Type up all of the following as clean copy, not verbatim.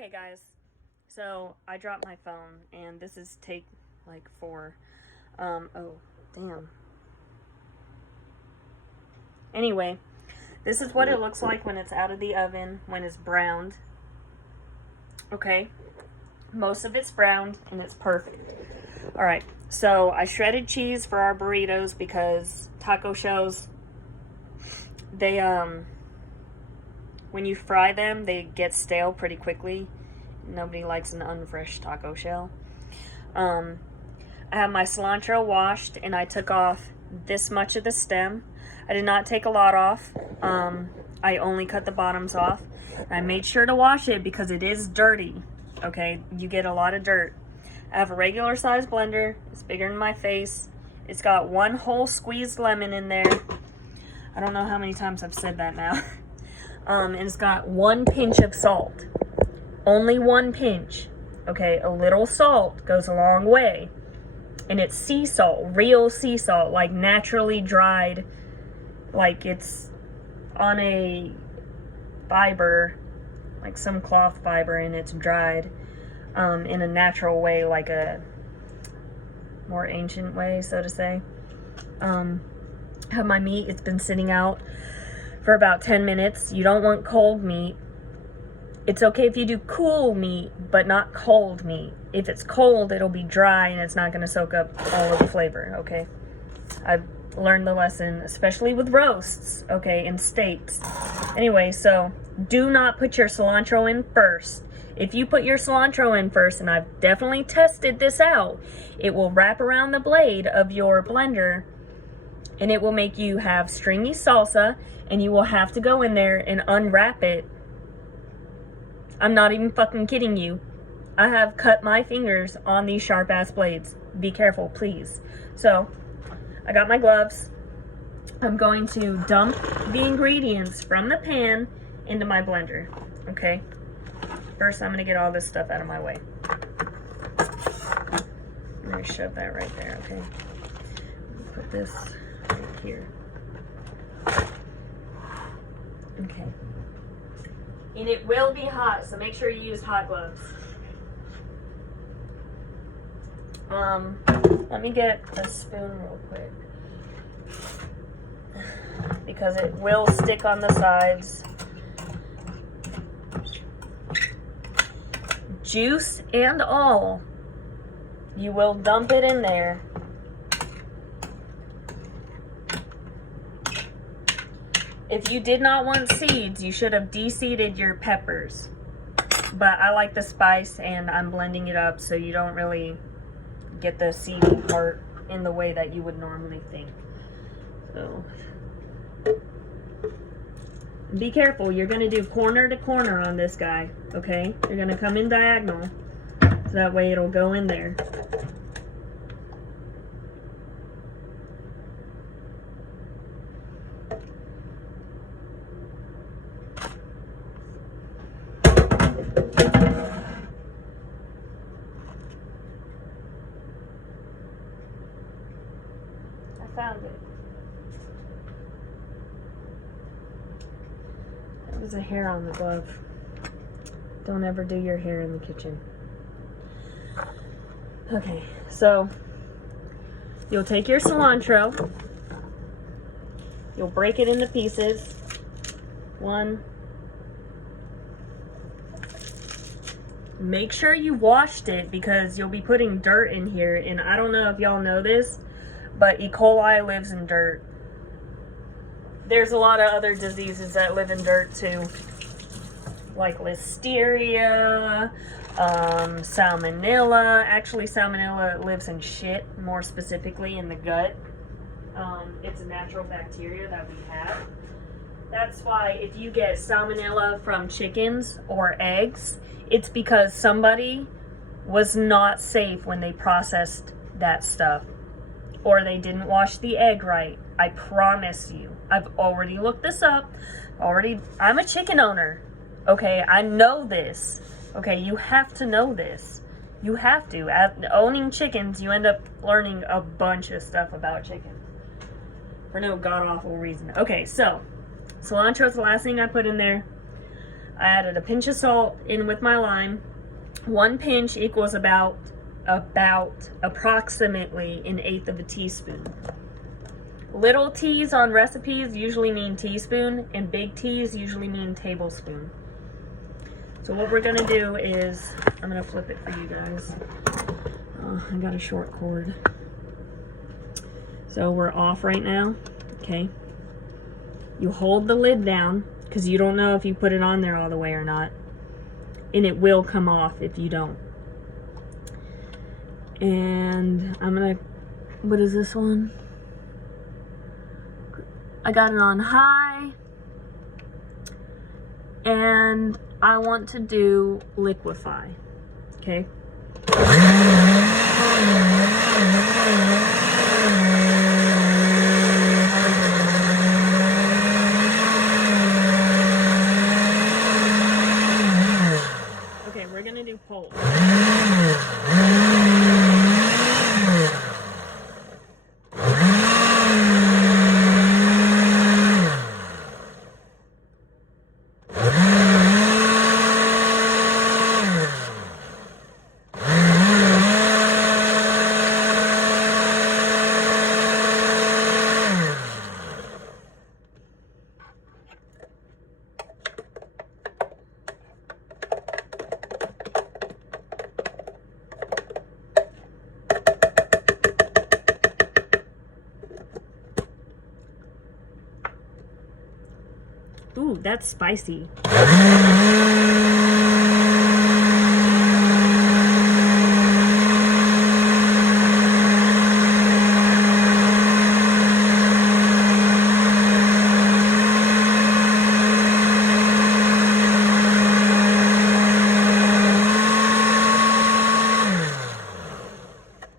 Okay, guys, so I dropped my phone, and this is take, like, 4. Oh, damn. Anyway, this is what it looks like when it's out of the oven, when it's browned. Okay, most of it's browned, and it's perfect. Alright, so I shredded cheese for our burritos because taco shells, they, when you fry them, they get stale pretty quickly. Nobody likes an unfresh taco shell. I have my cilantro washed, and I took off this much of the stem. I did not take a lot off. I only cut the bottoms off. I made sure to wash it because it is dirty. Okay, you get a lot of dirt. I have a regular size blender. It's bigger than my face. It's got 1 whole squeezed lemon in there. I don't know how many times I've said that now. And it's got 1 pinch of salt. Only 1 pinch. Okay, a little salt goes a long way. And it's sea salt, real sea salt, like naturally dried, like it's on a fiber, like some cloth fiber, and it's dried in a natural way, like a more ancient way, so to say. Have my meat, it's been sitting out for about 10 minutes. You don't want cold meat. It's okay if you do cool meat, but not cold meat. If it's cold, it'll be dry and it's not going to soak up all of the flavor, okay? I've learned the lesson, especially with roasts, okay, and steaks. Anyway, so do not put your cilantro in first. If you put your cilantro in first, and I've definitely tested this out, it will wrap around the blade of your blender and it will make you have stringy salsa, and you will have to go in there and unwrap it. I'm not even fucking kidding you. I have cut my fingers on these sharp ass blades. Be careful, please. So, I got my gloves. I'm going to dump the ingredients from the pan into my blender, okay? First, I'm gonna get all this stuff out of my way. I'm gonna shove that right there, okay? Put this right here. Okay. And it will be hot, so make sure you use hot gloves. Let me get a spoon real quick, because it will stick on the sides. Juice and all, you will dump it in there. If you did not want seeds, you should have de-seeded your peppers. But I like the spice, and I'm blending it up so you don't really get the seedy part in the way that you would normally think. So, be careful. You're going to do corner to corner on this guy, okay? You're going to come in diagonal, so that way it'll go in there. Found it. There was a hair on the glove. Don't ever do your hair in the kitchen. Okay, so you'll take your cilantro, you'll break it into pieces. 1. Make sure you washed it, because you'll be putting dirt in here, and I don't know if y'all know this, but E. coli lives in dirt. There's a lot of other diseases that live in dirt too, like listeria, salmonella. Actually, salmonella lives in shit, more specifically in the gut. It's a natural bacteria that we have. That's why if you get salmonella from chickens or eggs, it's because somebody was not safe when they processed that stuff. Or they didn't wash the egg right. I promise you. I've already looked this up. I'm a chicken owner. Okay, I know this. Okay, you have to know this. You have to. Owning chickens, you end up learning a bunch of stuff about chickens. For no god-awful reason. Okay, so cilantro is the last thing I put in there. I added a pinch of salt in with my lime. 1 pinch equals about approximately 1/8 of a teaspoon. Little t's on recipes usually mean teaspoon, and big t's usually mean tablespoon. So what we're gonna do is, I'm gonna flip it for you guys. I got a short cord. So we're off right now, okay? You hold the lid down, because you don't know if you put it on there all the way or not. And it will come off if you don't. And I'm gonna, what is this one? I got it on high. And I want to do liquefy, okay? Okay, we're gonna do pulse. Ooh, that's spicy.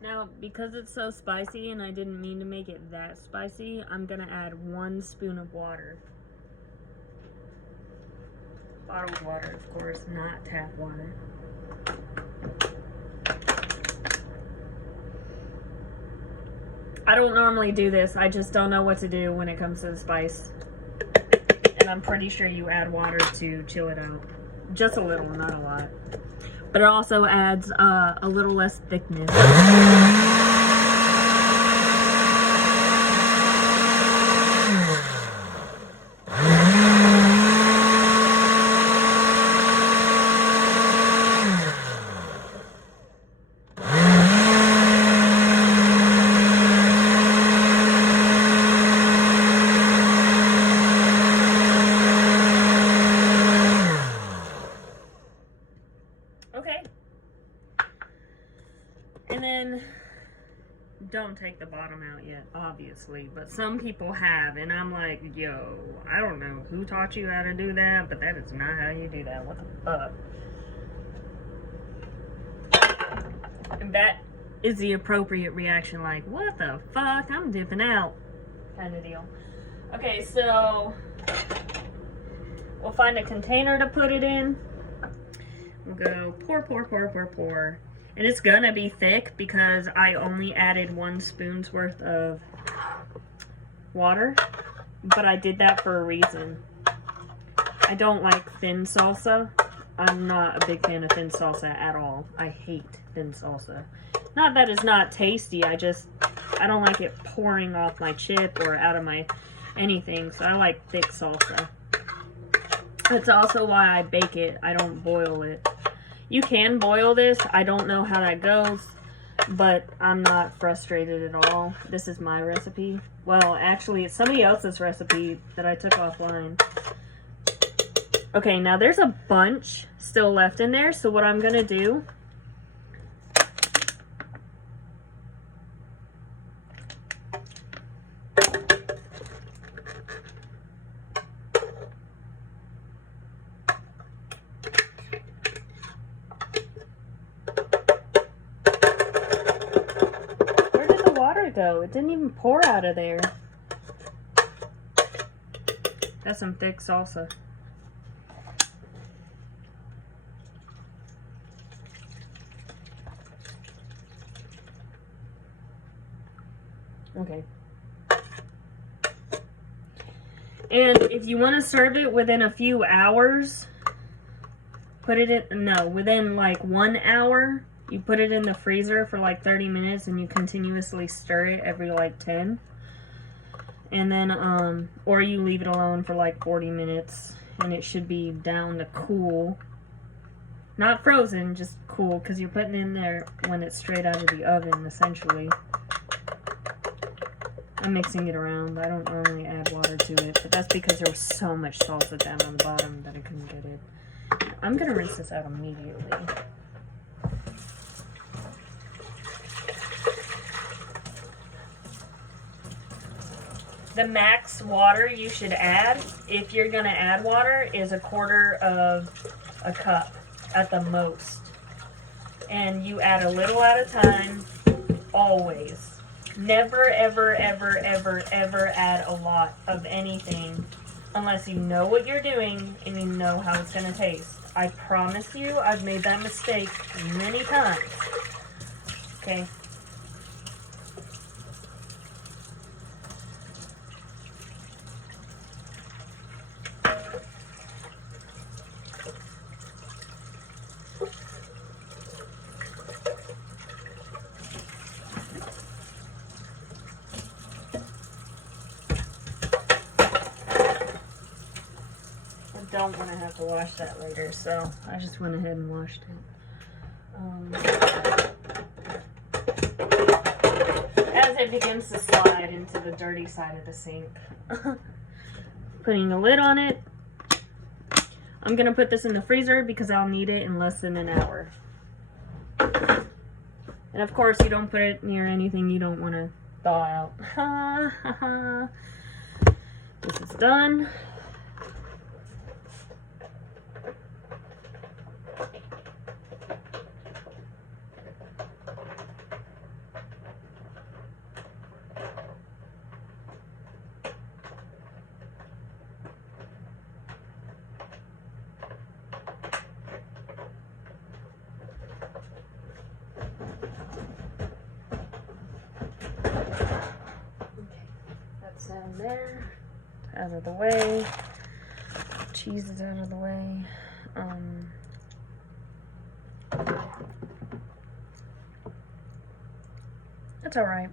Now, because it's so spicy and I didn't mean to make it that spicy, I'm gonna add 1 spoon of water. Bottled water, of course, not tap water. I don't normally do this. I just don't know what to do when it comes to the spice. And I'm pretty sure you add water to chill it out. Just a little, not a lot. But it also adds a little less thickness. Okay. And then, don't take the bottom out yet, obviously, but some people have, and I'm like, yo, I don't know who taught you how to do that, but that is not how you do that. What the fuck? And that is the appropriate reaction, like, what the fuck? I'm dipping out, kind of deal. Okay, so we'll find a container to put it in. We'll go pour, pour, pour, pour, pour. And it's gonna be thick because I only added 1 spoon's worth of water, but I did that for a reason. I don't like thin salsa. I'm not a big fan of thin salsa at all. I hate thin salsa. Not that it's not tasty, I don't like it pouring off my chip or out of my anything, so I like thick salsa. That's also why I bake it. I don't boil it. You can boil this. I don't know how that goes, but I'm not frustrated at all. This is my recipe. Well, actually, it's somebody else's recipe that I took offline. Okay, now there's a bunch still left in there, so what I'm gonna do go. It didn't even pour out of there. That's some thick salsa. Okay. And if you want to serve it within a few hours, put it in, no, within like 1 hour, you put it in the freezer for like 30 minutes and you continuously stir it every like 10. And then, or you leave it alone for like 40 minutes and it should be down to cool. Not frozen, just cool, because you're putting it in there when it's straight out of the oven, essentially. I'm mixing it around. I don't normally add water to it, but that's because there was so much salsa down on the bottom that I couldn't get it. I'm going to rinse this out immediately. The max water you should add, if you're going to add water, is 1/4 of a cup at the most. And you add a little at a time, always. Never, ever, ever, ever, ever add a lot of anything unless you know what you're doing and you know how it's going to taste. I promise you, I've made that mistake many times. Okay. Don't want to have to wash that later, so I just went ahead and washed it. As it begins to slide into the dirty side of the sink. Putting a lid on it. I'm going to put this in the freezer because I'll need it in less than an hour. And of course, you don't put it near anything you don't want to thaw out. This is done. Down there, out of the way. Cheese is out of the way. That's all right.